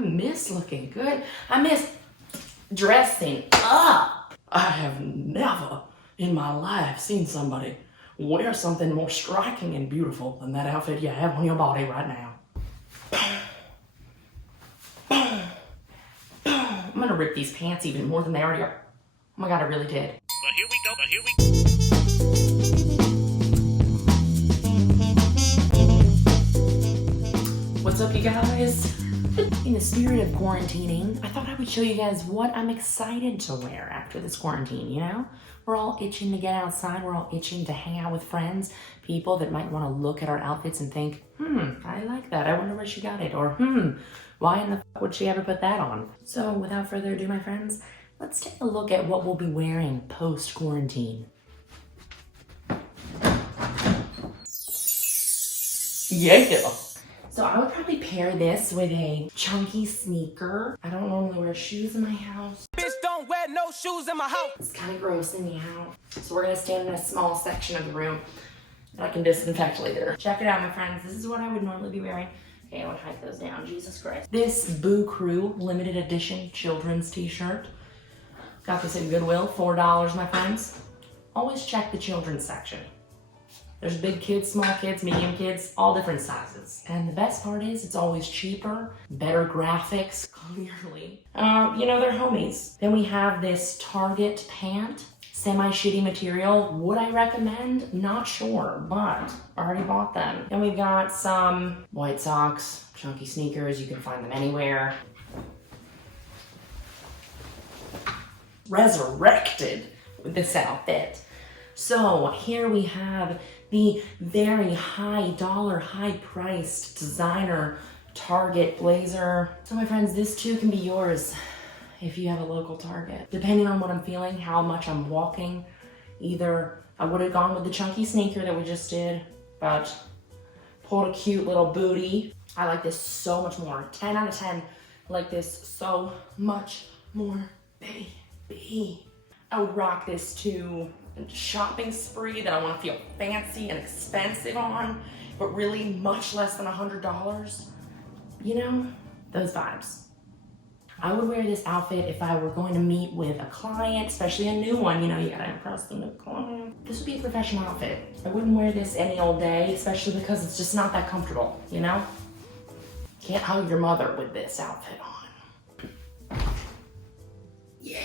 miss looking good. I miss dressing up. I have never in my life seen somebody wear something more striking and beautiful than that outfit you have on your body right now. I'm gonna rip these pants even more than they already are. Oh my God, I really did. But here we go. What's up, you guys? In the spirit of quarantining, I thought I would show you guys what I'm excited to wear after this quarantine, you know? We're all itching to get outside. We're all itching to hang out with friends, people that might want to look at our outfits and think, I like that. I wonder where she got it. Or, why in the fuck would she ever put that on? So without further ado, my friends, let's take a look at what we'll be wearing post-quarantine. Yeah. So I would probably pair this with a chunky sneaker. I don't normally wear shoes in my house. Bitch, don't wear no shoes in my house. It's kind of grossing me out. So we're gonna stand in a small section of the room that I can disinfect later. Check it out, my friends. This is what I would normally be wearing. Okay, I would hike those down, Jesus Christ. This Boo Crew limited edition children's t-shirt. Got this at Goodwill, $4, my friends. Always check the children's section. There's big kids, small kids, medium kids, all different sizes. And the best part is it's always cheaper, better graphics, clearly. You know, they're homies. Then we have this Target pant, semi-shitty material. Would I recommend? Not sure, but I already bought them. Then we've got some white socks, chunky sneakers. You can find them anywhere. Resurrected with this outfit. So here we have the very high dollar, high priced designer Target blazer. So my friends, this too can be yours if you have a local Target. Depending on what I'm feeling, how much I'm walking, either I would have gone with the chunky sneaker that we just did, but pulled a cute little booty. I like this so much more. 10 out of 10, I like this so much more, baby. I would rock this to a shopping spree that I want to feel fancy and expensive on, but really much less than $100. You know, those vibes. I would wear this outfit if I were going to meet with a client, especially a new one. You know, you gotta impress the new client. This would be a professional outfit. I wouldn't wear this any old day, especially because it's just not that comfortable, you know? Can't hug your mother with this outfit on. Yeah.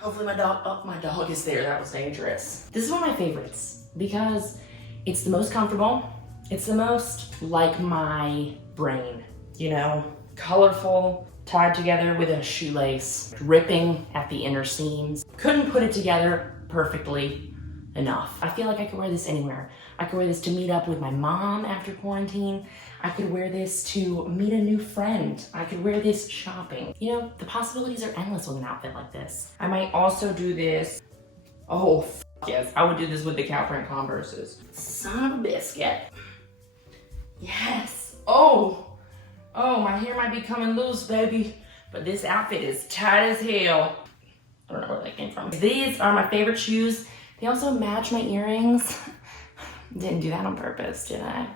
Hopefully my dog is there. That was dangerous. This is one of my favorites because it's the most comfortable. It's the most like my brain, you know? Colorful, tied together with a shoelace, dripping at the inner seams. Couldn't put it together perfectly enough. I feel like I could wear this anywhere. I could wear this to meet up with my mom after quarantine. I could wear this to meet a new friend. I could wear this shopping. You know, the possibilities are endless with an outfit like this. I might also do this. Oh, yes, I would do this with the cow print Converses. Son of a biscuit. Yes. Oh, my hair might be coming loose, baby. But this outfit is tight as hell. I don't know where that came from. These are my favorite shoes. They also match my earrings. Didn't do that on purpose, did I?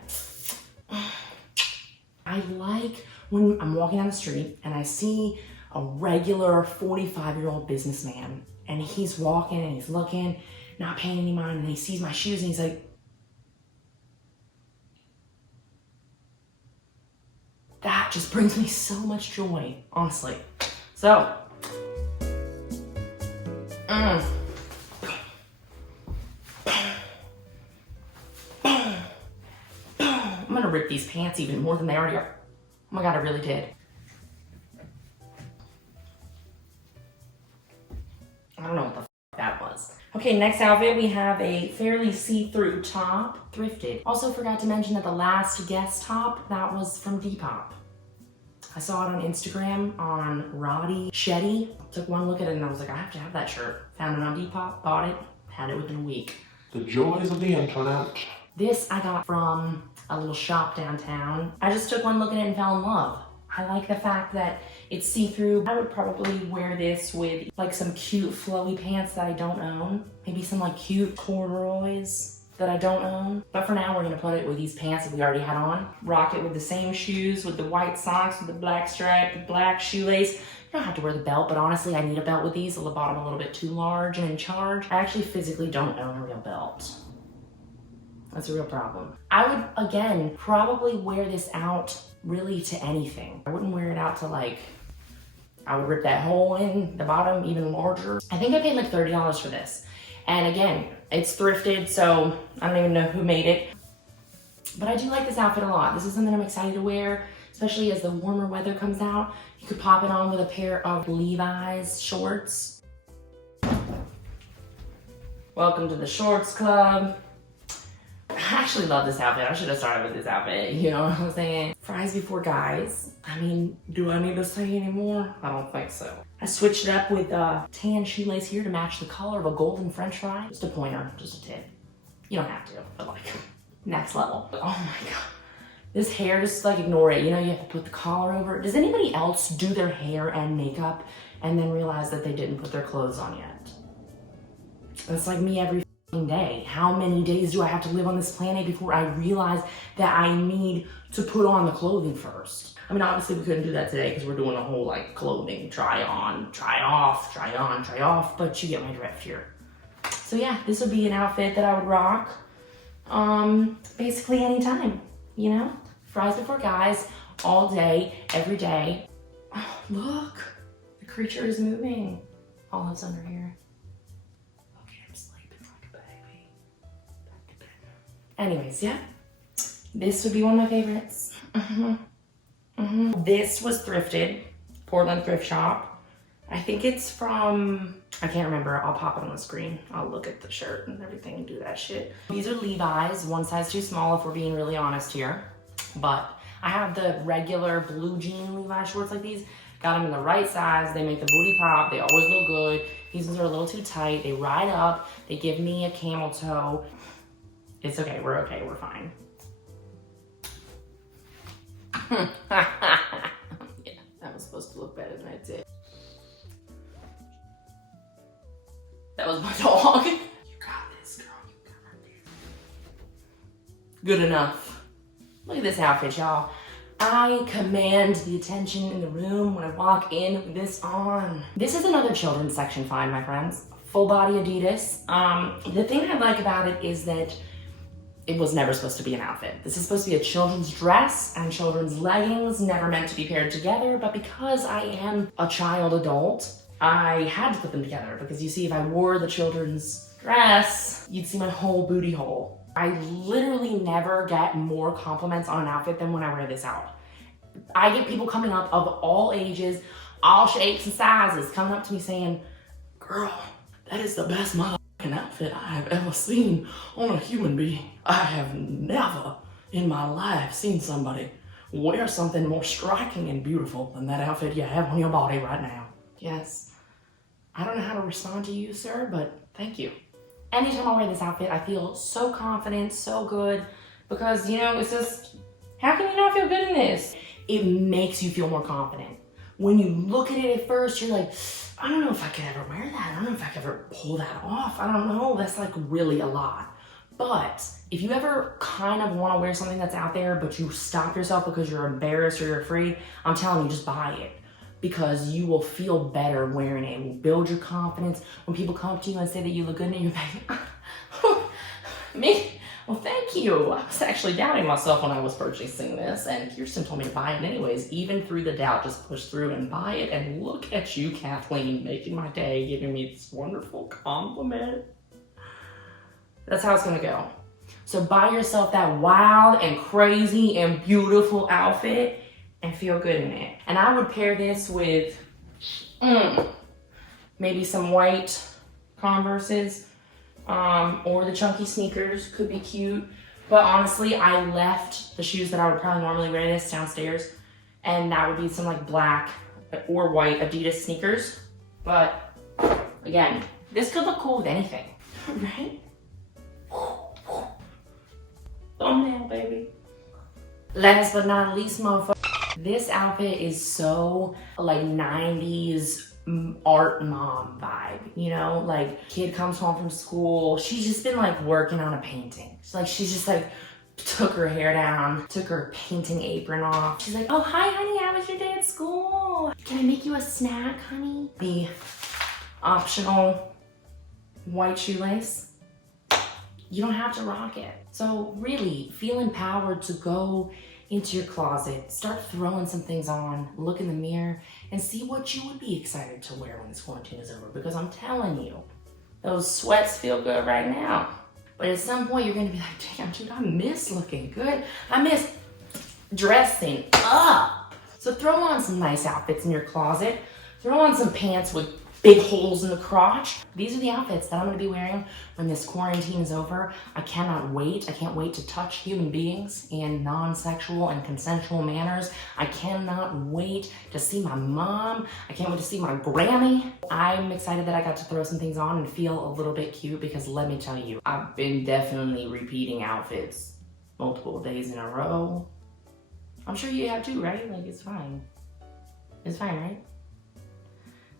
I like when I'm walking down the street and I see a regular 45-year-old businessman and he's walking and he's looking, not paying any mind, and he sees my shoes and he's like, that just brings me so much joy, honestly. So, I'm gonna rip these pants even more than they already are. Oh my God, I really did. I don't know what the that was. Okay, next outfit, we have a fairly see-through top, thrifted. Also forgot to mention that the last guest top, that was from Depop. I saw it on Instagram on Roddy Shetty. Took one look at it and I was like, I have to have that shirt. Found it on Depop, bought it, had it within a week. The joys of the internet. This I got from a little shop downtown. I just took one look at it and fell in love. I like the fact that it's see-through. I would probably wear this with like some cute flowy pants that I don't own. Maybe some like cute corduroys. that I don't own. But for now, we're gonna put it with these pants that we already had on. Rock it with the same shoes, with the white socks, with the black stripe, the black shoelace. You don't have to wear the belt, but honestly, I need a belt with these. The bottom a little bit too large and in charge. I actually physically don't own a real belt. That's a real problem. I would, again, probably wear this out really to anything. I wouldn't wear it out to like, I would rip that hole in the bottom even larger. I think I paid like $30 for this. And again, it's thrifted, so I don't even know who made it. But I do like this outfit a lot. This is something I'm excited to wear, especially as the warmer weather comes out. You could pop it on with a pair of Levi's shorts. Welcome to the shorts club. I actually love this outfit. I should have started with this outfit, you know what I'm saying? Fries before guys. I mean, do I need to say anymore? I don't think so. I switched it up with a tan shoelace here to match the color of a golden french fry. Just a pointer, just a tip. You don't have to, but like, next level. Oh my God. This hair, just like ignore it. You know, you have to put the collar over it. Does anybody else do their hair and makeup and then realize that they didn't put their clothes on yet? It's like me every day. How many days do I have to live on this planet before I realize that I need to put on the clothing first? I mean, obviously we couldn't do that today because we're doing a whole like clothing try on, try off, try on, try off, but you get my drift here. So yeah, this would be an outfit that I would rock basically anytime, you know? Fries before guys, all day, every day. Oh, look, the creature is moving. Olive's under here. Anyways, yeah, this would be one of my favorites. This was thrifted, Portland thrift shop. I think it's from, I can't remember, I'll pop it on the screen. I'll look at the shirt and everything and do that shit. These are Levi's, one size too small if we're being really honest here. But I have the regular blue jean Levi shorts like these. Got them in the right size, they make the booty pop, they always look good. These ones are a little too tight, they ride up, they give me a camel toe. It's okay, we're fine. Yeah, that was supposed to look better than it did. That was my dog. You got this, girl, you got this. Good enough. Look at this outfit, y'all. I command the attention in the room when I walk in with this on. This is another children's section find, my friends. Full body Adidas. The thing I like about it is that it was never supposed to be an outfit. This is supposed to be a children's dress and children's leggings, never meant to be paired together, but because I am a child adult, I had to put them together because you see, if I wore the children's dress, you'd see my whole booty hole. I literally never get more compliments on an outfit than when I wear this out. I get people coming up of all ages, all shapes and sizes, coming up to me saying, girl, that is the best motherfucking outfit I have ever seen on a human being. I have never in my life seen somebody wear something more striking and beautiful than that outfit you have on your body right now. Yes, I don't know how to respond to you, sir, but thank you. Anytime I wear this outfit, I feel so confident, so good, because, you know, it's just, how can you not feel good in this? It makes you feel more confident. When you look at it at first, you're like, I don't know if I could ever wear that. I don't know if I could ever pull that off. I don't know. That's like really a lot. But if you ever kind of want to wear something that's out there, but you stop yourself because you're embarrassed or you're afraid, I'm telling you, just buy it. Because you will feel better wearing it. It will build your confidence. When people come up to you and say that you look good in it, you're like, me? Well, thank you. I was actually doubting myself when I was purchasing this, and Kirsten told me to buy it anyways. Even through the doubt, just push through and buy it. And look at you, Kathleen, making my day, giving me this wonderful compliment. That's how it's gonna go. So buy yourself that wild and crazy and beautiful outfit and feel good in it. And I would pair this with maybe some white Converses, or the chunky sneakers could be cute. But honestly, I left the shoes that I would probably normally wear this downstairs, and that would be some like black or white Adidas sneakers. But again, this could look cool with anything, right? Thumbnail, baby. Last but not least, motherfucker. This outfit is so like 90s art mom vibe, you know? Like, kid comes home from school, she's just been like working on a painting. She's just like took her hair down, took her painting apron off. She's like, oh, hi honey, how was your day at school? Can I make you a snack, honey? The optional white shoelace, you don't have to rock it. So really feel empowered to go into your closet, start throwing some things on, look in the mirror, and see what you would be excited to wear when this quarantine is over. Because I'm telling you, those sweats feel good right now. But at some point you're gonna be like, damn dude, I miss looking good. I miss dressing up. So throw on some nice outfits in your closet. Throw on some pants with big holes in the crotch. These are the outfits that I'm gonna be wearing when this quarantine is over. I cannot wait. I can't wait to touch human beings in non-sexual and consensual manners. I cannot wait to see my mom. I can't wait to see my Grammy. I'm excited that I got to throw some things on and feel a little bit cute because let me tell you, I've been definitely repeating outfits multiple days in a row. I'm sure you have too, right? Like, it's fine. It's fine, right?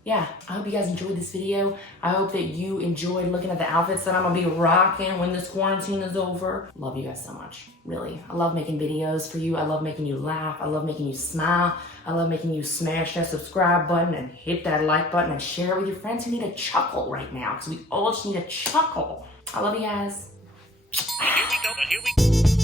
Yeah, I hope you guys enjoyed this video. I hope that you enjoyed looking at the outfits that I'm gonna be rocking when this quarantine is over. Love you guys so much, really. I love making videos for you. I love making you laugh. I love making you smile. I love making you smash that subscribe button and hit that like button and share it with your friends who need a chuckle right now, because we all just need a chuckle. I love you guys. Here we go.